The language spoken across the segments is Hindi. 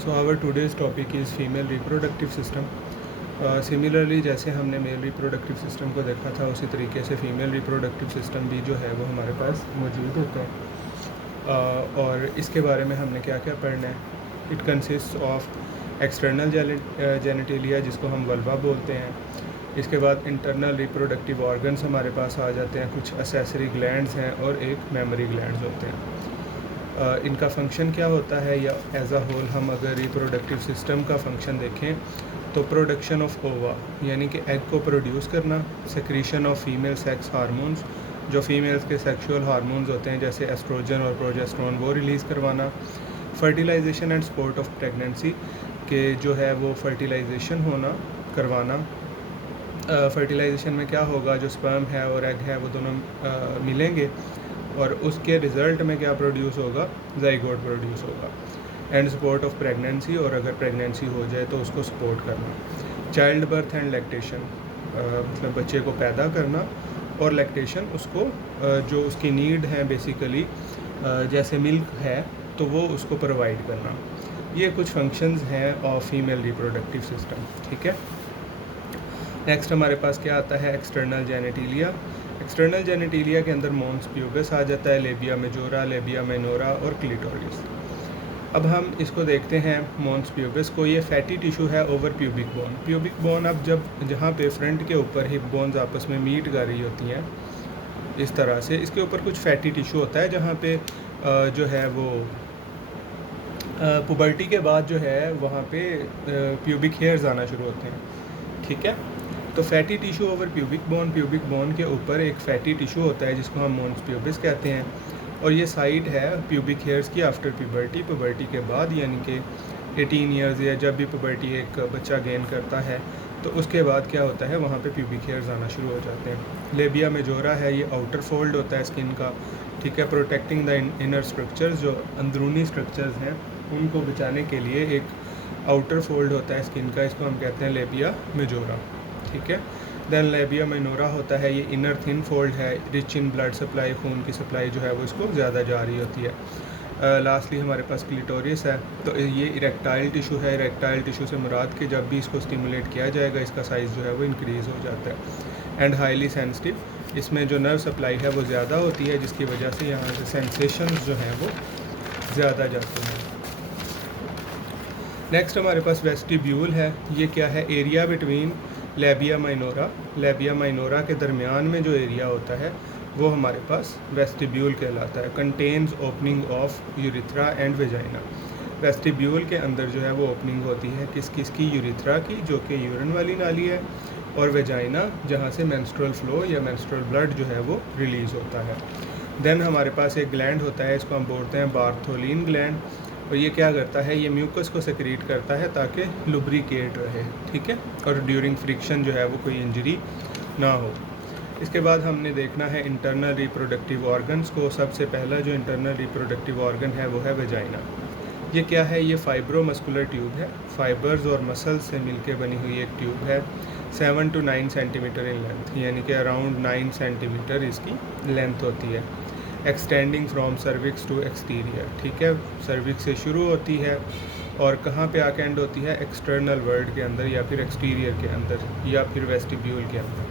So our today's topic is female reproductive system. Similarly जैसे हमने मेल रिप्रोडक्टिव सिस्टम को देखा था उसी तरीके से फीमेल रिप्रोडक्टिव सिस्टम भी जो है वो हमारे पास मौजूद होता है। और इसके बारे में हमने क्या क्या पढ़ना है। It consist of external genitalia जिसको हम वल्वा बोलते हैं। इसके बाद इंटरनल रिप्रोडक्टिव ऑर्गन्स हमारे पास आ जाते हैं, कुछ एसेसरी ग्लैंड्स हैं और एक मेमोरी ग्लैंड्स होते हैं। इनका फंक्शन क्या होता है या एज अ होल हम अगर रिप्रोडक्टिव सिस्टम का फंक्शन देखें तो प्रोडक्शन ऑफ ओवा यानी कि एग को प्रोड्यूस करना, secretion of female sex hormones जो फीमेल्स के सेक्सुअल हार्मोन्स होते हैं जैसे एस्ट्रोजन और प्रोजेस्टेरोन वो रिलीज़ करवाना, fertilisation and support of pregnancy के जो है वो फर्टिलाइजेशन होना करवाना। फर्टिलाइजेशन में क्या होगा, जो स्पर्म है और एग है वो दोनों मिलेंगे और उसके रिज़ल्ट में क्या प्रोड्यूस होगा, ज़ाइगोट प्रोड्यूस होगा। एंड सपोर्ट ऑफ प्रेगनेंसी, और अगर प्रेगनेंसी हो जाए तो उसको सपोर्ट करना। चाइल्ड बर्थ एंड लैक्टेशन मतलब बच्चे को पैदा करना, और लैक्टेशन उसको जो उसकी नीड है बेसिकली जैसे मिल्क है तो वो उसको प्रोवाइड करना। ये कुछ फंक्शंस हैं ऑफ फीमेल रिप्रोडक्टिव सिस्टम। ठीक है, नेक्स्ट हमारे पास क्या आता है, एक्सटर्नल जेनेटिलिया। एक्सटर्नल जेनेटिलिया के अंदर मॉन्स प्यूबिस आ जाता है, लेबिया मेजोरा, लेबिया माइनोरा और क्लिटोरिस। अब हम इसको देखते हैं मॉन्स प्यूबिस को। ये फैटी टिश्यू है over pubic bone. Pubic bone अब जब जहाँ पे फ्रंट के ऊपर हिप बोन्स आपस में मीट कर रही होती हैं इस तरह से, इसके ऊपर कुछ फैटी टिश्यू होता है जहाँ पे जो है वो पुबर्टी के बाद जो है वहाँ पे प्यूबिक हेयर्स आना शुरू होते हैं। ठीक है, तो fatty tissue over pubic bone के ऊपर एक फैटी टिश्यू होता है जिसको हम मॉन्स प्यूबिस कहते हैं, और ये साइट है प्यूबिक हेयर्स की आफ्टर पुबर्टी के बाद, यानी कि 18 ईयर्स या जब भी पुबर्टी एक बच्चा गेन करता है तो उसके बाद क्या होता है वहाँ पे प्यूबिक हेयर्स आना शुरू हो जाते हैं। लेबिया मेजोरा है, ये आउटर फोल्ड होता है स्किन का। ठीक है, प्रोटेक्टिंग द इनर स्ट्रक्चर्स, जो अंदरूनी स्ट्रक्चर्स हैं उनको बचाने के लिए एक आउटर फोल्ड होता है स्किन का, इसको हम कहते हैं लेबिया मेजोरा। ठीक है, देन लेबिया माइनोरा होता है, ये इनर थिन फोल्ड है, रिच इन ब्लड सप्लाई, खून की सप्लाई जो है वो इसको ज़्यादा जा रही होती है। लास्टली हमारे पास क्लिटोरिस है, तो ये इरेक्टाइल टिश्यू है। इरेक्टाइल टिश्यू से मुराद कि जब भी इसको स्टिमुलेट किया जाएगा इसका साइज़ जो है वो इंक्रीज़ हो जाता है। एंड हाईली सेंसिटिव, इसमें जो नर्व सप्लाई है वो ज़्यादा होती है जिसकी वजह से यहाँ से सेंसेशंस जो हैं वो ज़्यादा जाते हैं। नेक्स्ट हमारे पास वेस्टिब्यूल है। ये क्या है, एरिया बिटवीन लेबिया माइनोरा के दरमियान में जो एरिया होता है वो हमारे पास वेस्टिब्यूल कहलाता है। Contains opening of urethra and vagina. Vestibule के अंदर जो है वो ओपनिंग होती है किसकी, यूरिथ्रा की जो कि यूरिन वाली नाली है, और वेजाइना जहाँ से मेंस्ट्रुअल फ्लो या मेंस्ट्रुअल ब्लड जो है वो रिलीज़ होता है। देन हमारे पास एक ग्लैंड होता है, इसको हम बोलते हैं बार्थोलिन ग्लैंड, और ये क्या करता है, ये म्यूकस को सेक्रीट करता है ताकि लुब्रिकेट रहे। ठीक है, और ड्यूरिंग फ्रिक्शन जो है वो कोई इंजरी ना हो। इसके बाद हमने देखना है इंटरनल रिप्रोडक्टिव ऑर्गन्स को। सबसे पहला जो इंटरनल रिप्रोडक्टिव ऑर्गन है वो है वेजाइना। ये क्या है, ये फाइब्रोमस्कुलर ट्यूब है, फाइबर्स और मसल्स से मिलके बनी हुई एक ट्यूब है। 7 to 9 सेंटीमीटर इन लेंथ, यानी कि अराउंड 9 सेंटीमीटर इसकी लेंथ होती है। Extending from cervix to exterior. ठीक है, सर्विक्स से शुरू होती है और कहाँ पे आके एंड होती है, एक्सटर्नल वर्ल्ड के अंदर या फिर एक्सटीरियर के अंदर या फिर वेस्टिब्यूल के अंदर।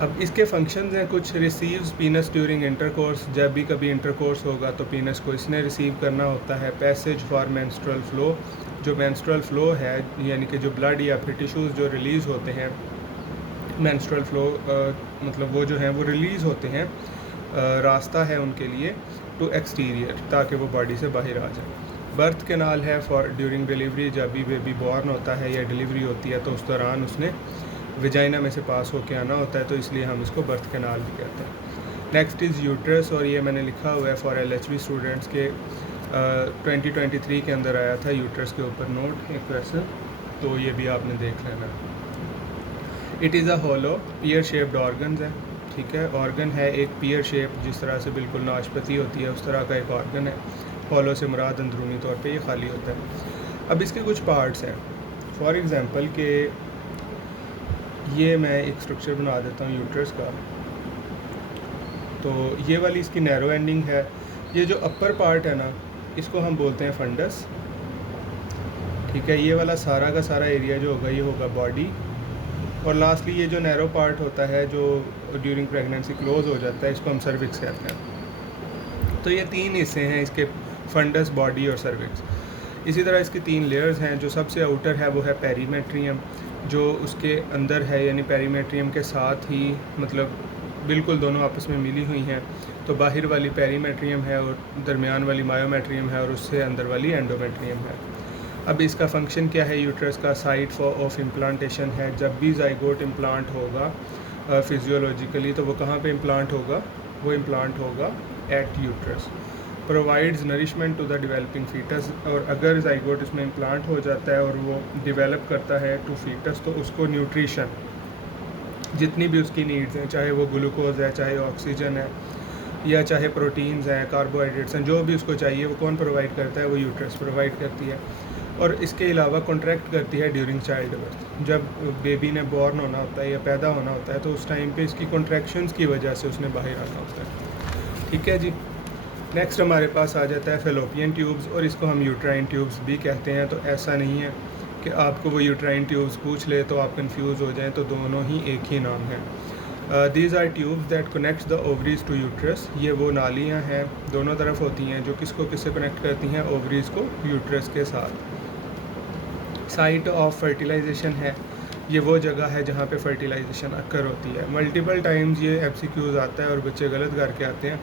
अब इसके फंक्शंस हैं कुछ। रिसीव्स पीनस ड्यूरिंग इंटरकोर्स, जब भी कभी इंटरकोर्स होगा तो पीनस को इसने रिसीव करना होता है। पैसेज फॉर मेंस्ट्रुअल फ्लो, जो मेंस्ट्रुअल फ्लो है यानी कि जो ब्लड या फिर टिश्यूज़ जो रिलीज़ होते हैं, मेंस्ट्रुअल फ्लो मतलब वो जो हैं वो रिलीज़ होते हैं, रास्ता है उनके लिए टू एक्सटीरियर ताकि वो बॉडी से बाहर आ जाए। बर्थ कैनाल है फॉर ड्यूरिंग डिलीवरी, जब भी बेबी बॉर्न होता है या डिलीवरी होती है तो उस दौरान उसने विजाइना में से पास होकर आना होता है, तो इसलिए हम इसको बर्थ कैनाल भी कहते हैं। नेक्स्ट इज़ यूट्रस, और ये मैंने लिखा हुआ है फॉर LHV स्टूडेंट्स के 2023 के अंदर आया था यूट्रस के ऊपर नोट एक क्वेश्चन, तो ये भी आपने देख लेना। It is a hollow pear shaped organ है। ठीक है, ऑर्गन है एक पियर शेप, जिस तरह से बिल्कुल नाशपति होती है उस तरह का एक ऑर्गन है। हॉलो से मुराद अंदरूनी तौर पे ये खाली होता है। अब इसके कुछ पार्ट्स हैं, फॉर एग्ज़ाम्पल कि ये मैं एक स्ट्रक्चर बना देता हूँ यूट्रस का, तो ये वाली इसकी नैरो एंडिंग है। ये जो अपर पार्ट है ना, इसको हम बोलते हैं फंडस, ठीक है। ये वाला सारा का सारा एरिया जो होगा ये होगा बॉडी, और लास्टली ये जो नैरो पार्ट होता है जो ड्यूरिंग प्रेगनेंसी क्लोज हो जाता है, इसको हम सर्विक्स कहते हैं। तो ये 3 हिस्से हैं इसके, फंडस, बॉडी और सर्विक्स। इसी तरह इसकी 3 लेयर्स हैं। जो सबसे आउटर है वो है पेरीमेट्रियम, जो उसके अंदर है, यानी पेरीमेट्रियम के साथ ही मतलब बिल्कुल दोनों आपस में मिली हुई हैं। तो बाहर वाली पेरीमेट्रियम है और दरमियान वाली मायोमेट्रियम है और उससे अंदर वाली एंडोमेट्रियम है। अब इसका फंक्शन क्या है? यूट्रस का साइट ऑफ इम्प्लांटेशन है। जब भी जाइगोट इम्प्लांट होगा फिजियोलॉजिकली, तो वो कहाँ पे इम्प्लांट होगा? वो इम्प्लांट होगा at uterus. Provides nourishment to the developing fetus, और अगर जाइगोट इसमें इम्प्लांट हो जाता है और वो डेवलप करता है टू फीटस, तो उसको न्यूट्रिशन जितनी भी उसकी नीड्स हैं, चाहे वो ग्लूकोज है, चाहे ऑक्सीजन है, या चाहे प्रोटीन्स हैं, कार्बोहाइड्रेट्स हैं, जो भी उसको चाहिए वो कौन प्रोवाइड करता है? वो यूट्रस प्रोवाइड करती है। और इसके अलावा कॉन्ट्रैक्ट करती है ड्यूरिंग चाइल्ड बर्थ। जब बेबी ने बॉर्न होना होता है या पैदा होना होता है, तो उस टाइम पे इसकी कॉन्ट्रैक्शंस की वजह से उसने बाहर आना होता है। ठीक है जी। नेक्स्ट हमारे पास आ जाता है फेलोपियन ट्यूब्स, और इसको हम यूट्राइन ट्यूब्स भी कहते हैं। तो ऐसा नहीं है कि आपको वो यूट्राइन ट्यूब्स पूछ ले तो आप कंफ्यूज हो जाएं, तो दोनों ही एक ही नाम है। These are tubes that connects the ovaries to uterus. ये वो नालियाँ हैं, दोनों तरफ होती हैं, जो किसको किससे कनेक्ट करती हैं? ओवरीज को यूट्रस के साथ। साइट ऑफ फर्टिलाइजेशन है, ये वो जगह है जहाँ पे फर्टिलाइजेशन अक्कर होती है। मल्टीपल टाइम्स ये एमसीक्यूज आता है और बच्चे गलत करके आते हैं।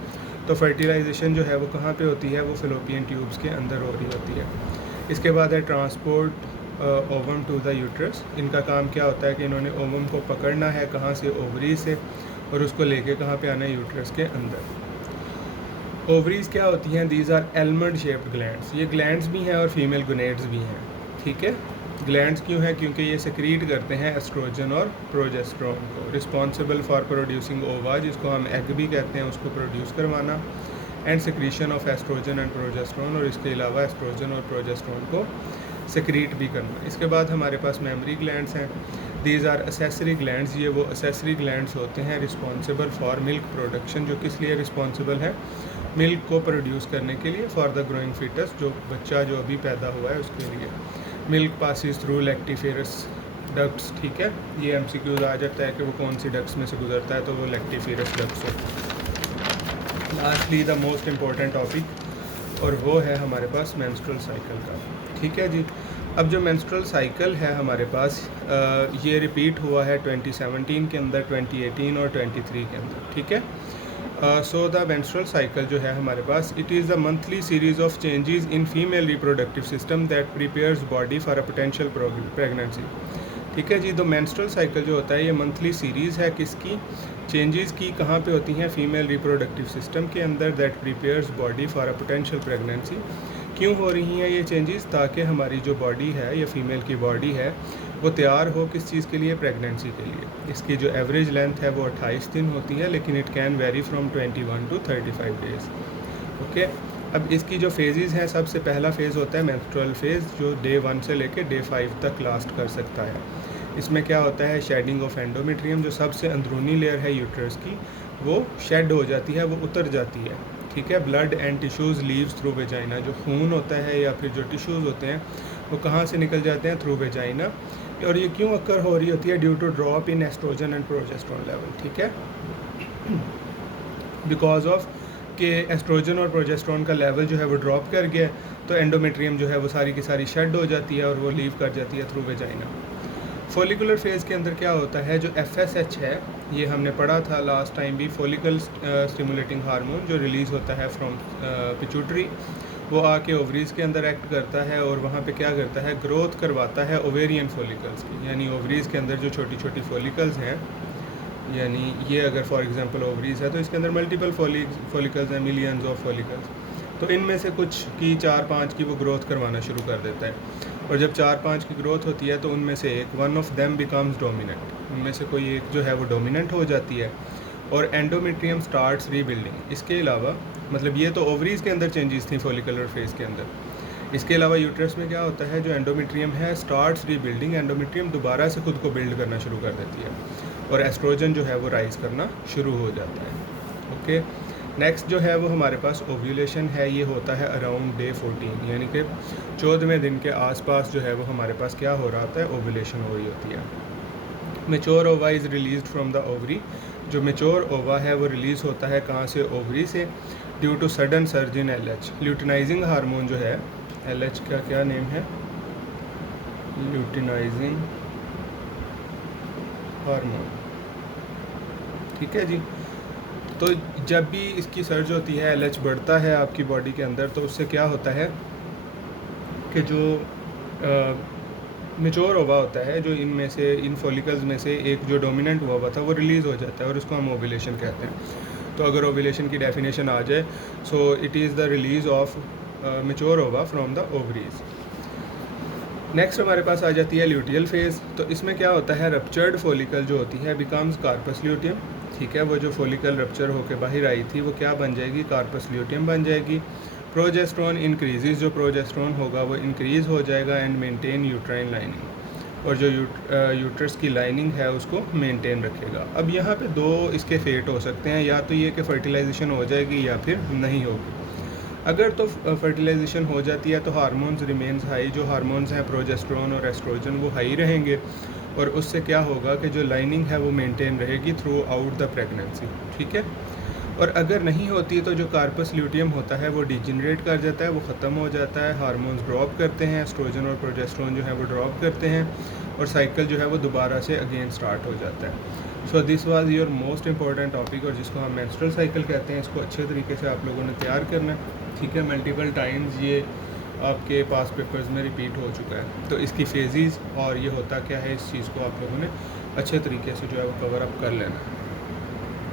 तो फर्टिलाइजेशन जो है वो कहाँ पे होती है? वो फेलोपियन ट्यूब्स के अंदर हो रही होती है। इसके बाद है transport ovum to the uterus. इनका काम क्या होता है कि इन्होंने ओवम को पकड़ना है, कहाँ से? ओवरी से, और उसको लेके कहाँ पे आना है? यूट्रस के अंदर। ओवरीज क्या होती हैं? These are almond shaped glands. ये ग्लैंड्स भी हैं और फीमेल गोनेड्स भी हैं। ठीक है। ग्लैंड्स क्यों है? क्योंकि ये सेक्रीट करते हैं एस्ट्रोजन और प्रोजेस्टेरोन को। रिस्पॉन्सिबल फॉर प्रोड्यूसिंग ओवा, जिसको हम एग भी कहते हैं, उसको प्रोड्यूस करवाना, and secretion of oestrogen and progesterone, और इसके अलावा एस्ट्रोजन और प्रोजेस्टेरोन को सेक्रीट भी करना। इसके बाद हमारे पास मेमरी ग्लैंड्स हैं। These are accessory glands. ये वो असेसरी ग्लैंड्स होते हैं रिस्पॉन्सिबल फॉर मिल्क प्रोडक्शन। जो किस लिए रिस्पॉन्सिबल है? मिल्क को प्रोड्यूस करने के लिए, फॉर द ग्रोइंग फीटस, जो बच्चा जो अभी पैदा हुआ है उसके लिए। Milk passes through lactiferous ducts. ठीक है। ये एमसीक्यूज आ जाता है कि वो कौन सी डक्ट्स में से गुजरता है, तो वो लैक्टिफेरस डक्ट्स होता है। Lastly the most important topic, और वो है हमारे पास मेंस्ट्रुअल साइकिल का। ठीक है जी। अब जो मेंस्ट्रुअल साइकिल है हमारे पास, ये रिपीट हुआ है 2017 के अंदर, 2018 और 23 के अंदर। ठीक है। सो द मेंस्ट्रुअल साइकिल जो है हमारे पास, it is the monthly series of changes in female reproductive system that prepares body for a potential pregnancy. ठीक है जी। तो मेंस्ट्रुअल साइकिल जो होता है ये मंथली सीरीज़ है किसकी? चेंजेस की। कहाँ पे होती हैं? फीमेल रिप्रोडक्टिव सिस्टम के अंदर, that prepares body for a potential pregnancy. क्यों हो रही हैं ये चेंजेस? ताकि हमारी जो बॉडी है या फीमेल की बॉडी है वो तैयार हो किस चीज़ के लिए? प्रेगनेंसी के लिए। इसकी जो एवरेज लेंथ है वो 28 दिन होती है, लेकिन it can very from 21 to 35 days. Okay. अब इसकी जो फेजेस हैं, सबसे पहला फ़ेज़ होता है मेंस्ट्रुअल फेज़, जो डे 1 से लेके डे 5 तक लास्ट कर सकता है। इसमें क्या होता है? शेडिंग ऑफ एंडोमेट्रियम, जो सबसे अंदरूनी लेयर है यूट्रस की, वो शेड हो जाती है, वो उतर जाती है। ठीक है। Blood and tissues leaves through vagina. जो खून होता है या फिर जो टिश्यूज़ होते हैं वो कहाँ से निकल जाते हैं? Through vagina. और ये क्यों अक्कर हो रही होती है? Due to drop in estrogen and progesterone level. ठीक है। बिकॉज ऑफ कि एस्ट्रोजन और प्रोजेस्टेरोन का लेवल जो है वो ड्रॉप कर गया, तो एंडोमेट्रियम जो है वो सारी की सारी शेड हो जाती है और वो लीव कर जाती है थ्रू वेजाइना। फोलिकुलर फेज़ के अंदर क्या होता है? जो FSH है, ये हमने पढ़ा था लास्ट टाइम भी, फोलिकल स्टिमुलेटिंग हार्मोन, जो रिलीज़ होता है फ्रॉम पिट्यूटरी, वो आके ओवरीज़ के अंदर एक्ट करता है और वहाँ पे क्या करता है? ग्रोथ करवाता है ओवेरियन फोलिकल्स की। यानी ओवरीज़ के अंदर जो छोटी छोटी फोलिकल्स हैं, यानी ये अगर फॉर एग्जांपल ओवरीज़ है तो इसके अंदर मल्टीपल फोलिकल्स हैं, मिलियंस ऑफ फोलिकल्स। तो इनमें से कुछ की 4-5 की वो ग्रोथ करवाना शुरू कर देता है, और जब 4-5 की ग्रोथ होती है तो उनमें से एक, one of them becomes dominant. उनमें से कोई एक जो है वो डोमिनेंट हो जाती है, और एंडोमेट्रियम स्टार्ट्स रीबिल्डिंग। इसके अलावा मतलब ये तो ओवरीज़ के अंदर चेंजेस थी फोलिकुलर फेज़ के अंदर। इसके अलावा यूट्रस में क्या होता है? जो एंडोमेट्रियम है स्टार्ट्स रीबिल्डिंग। एंडोमेट्रियम दोबारा से खुद को बिल्ड करना शुरू कर देती है, और एस्ट्रोजन जो है वो राइज़ करना शुरू हो जाता है। ओके। नेक्स्ट जो है वो हमारे पास ओव्यूलेशन है, ये होता है अराउंड डे 14, यानी कि 14वें दिन के आसपास जो है वो हमारे पास क्या हो रहा होता है, ओव्यूलेशन हो रही होती है। मेच्योर ओवा is release from the ovary, जो मेच्योर ओवा है वो रिलीज़ होता है कहाँ से, ओवरी से, due to sudden surge in LH। Luteinizing hormone जो है, LH का क्या नेम है, ल्यूटिनाइजिंग हार्मोन, ठीक है जी। तो जब भी इसकी सर्ज होती है, LH बढ़ता है आपकी बॉडी के अंदर, तो उससे क्या होता है कि जो मेच्योर ओवा होता है, जो इनमें से इन फॉलिकल्स में से एक जो डोमिनेंट ओवा था वो रिलीज़ हो जाता है और उसको हम ओव्यूलेशन कहते हैं। तो अगर ओव्यूलेशन की डेफिनेशन आ जाए, so it is the release of mature ओवा फ्रॉम द ओवरीज। नेक्स्ट हमारे पास आ जाती है ल्यूटियल फेज़। तो इसमें क्या होता है, रप्चर्ड फॉलिकल जो होती है बिकम्स कार्पस ल्यूटियम, ठीक है। वो जो फॉलिकल रप्चर होकर बाहर आई थी वो क्या बन जाएगी, कार्पस ल्यूटियम बन जाएगी। प्रोजेस्टेरोन इंक्रीजेज, जो प्रोजेस्टेरोन होगा वो इंक्रीज़ हो जाएगा एंड मेंटेन यूट्राइन लाइनिंग, और जो यूट्रस की लाइनिंग है उसको मेंटेन रखेगा। अब यहाँ पे दो इसके फेट हो सकते हैं, या तो ये कि फर्टिलाइजेशन हो जाएगी या फिर नहीं होगी। अगर तो फर्टिलाइजेशन हो जाती है तो हार्मोन्स रिमेन्स हाई, जो हार्मोन्स हैं प्रोजेस्टेरोन और एस्ट्रोजन वो हाई रहेंगे, और उससे क्या होगा कि जो लाइनिंग है वो मेंटेन रहेगी थ्रू आउट द प्रेगनेंसी, ठीक है। और अगर नहीं होती तो जो कार्पस ल्यूटियम होता है वो डिजेनरेट कर जाता है, वो ख़त्म हो जाता है, हार्मोन्स ड्रॉप करते हैं, एस्ट्रोजन और प्रोजेस्टेरोन जो है वो ड्रॉप करते हैं, और साइकिल जो है वो दोबारा से अगेन स्टार्ट हो जाता है। So this was your most important topic, और जिसको हम मेंस्ट्रुअल साइकिल कहते हैं, इसको अच्छे तरीके से आप लोगों ने तैयार करना है, ठीक है। मल्टीपल टाइम्स ये आपके पास पेपर्स में रिपीट हो चुका है। तो इसकी फेजेस और ये होता क्या है, इस चीज़ को आप लोगों ने अच्छे तरीके से जो है वो कवर अप कर लेना है।